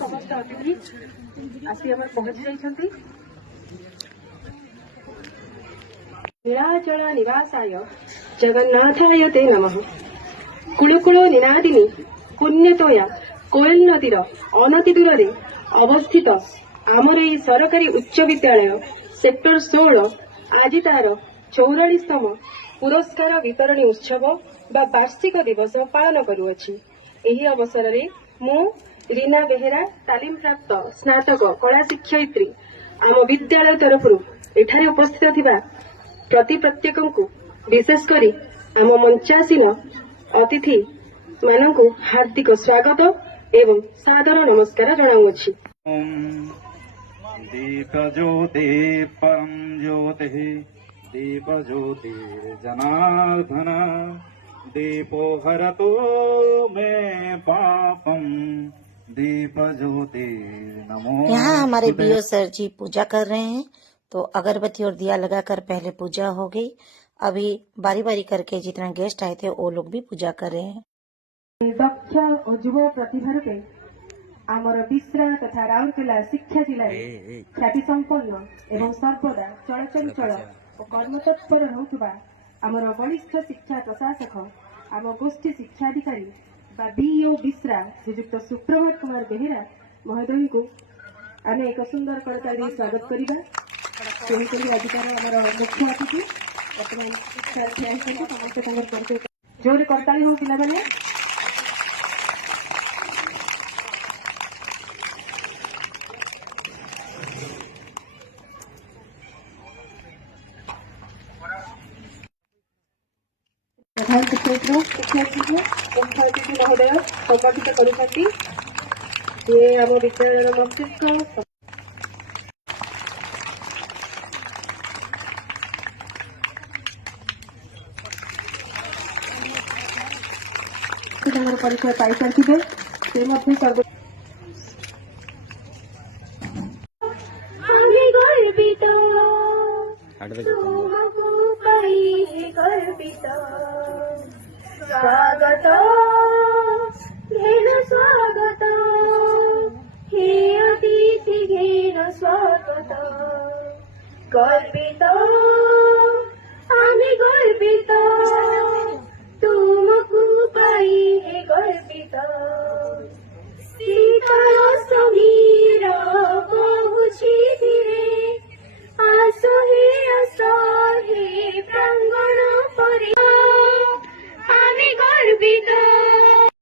समस्त अतिथि आसी आम पहुंची जाइछन्ति। नीलाचल निवासाय जगन्नाथाय ते नमः। कुलुकुल निनादिनी पुण्यतोया कोयल नदीर अनति दूर रे अवस्थित आमर एई सरकारी उच्च विद्यालय सेक्टर 16 आज तार 44तम पुरस्कार वितरणी उत्सव बा वार्षिक दिवस पालन करुअछि। एही अवसर रे मु रीना बेहेरा तालीम प्राप्त स्नातक कला शिक्षयित्री आम विद्यालय तरफ एठारे उपस्थित थिबा प्रति प्रत्येकଙ୍କୁ विशेष करी आम मंचासीन अतिथि मानकु हार्दिक स्वागत एवं सादर नमस्कार जनाउछि। दीप ज्योति परम ज्योति दीप ज्योति जनार्दन दीपो हरतो मे पापम दीप ज्योति नमो। यहाँ हमारे बीओ सर जी पूजा कर रहे हैं, तो अगरबत्ती और दिया लगाकर पहले पूजा हो गई। अभी बारी बारी करके जितना गेस्ट आए थे वो लोग भी पूजा कर रहे हैं। दक्ष और युव प्रतिभा रूपे आमर बिश्रा तथा राउरकेला शिक्षा जिले ख्याति संपन्न एवं सर्वदा चलचंचल और कर्मतत्पर होउथुबा आमर वरिष्ठ शिक्षा प्रशासक आम गोष्ठी शिक्षाधिकारी बीओ बिश्रा श्रीजुक्त सुप्रभात कुमार बेहेरा महोदय को आम एक सुंदर करताली स्वागत करवा। आज आमर मुख्य अतिथि समस्त जोर करताली हो पिला प्रधान शिक्षक शिक्षार्थी मुख्य अतिथि महोदय संगठित करुछन्ति। ये आम विद्यालय मस्तिष्क परिचय पाई सारी से सर्व स्वागत घेन स्वागत हे अतिथि घेन स्वागत गर्वित आम्ही गर्वित तुमको पाई हे गर्वित।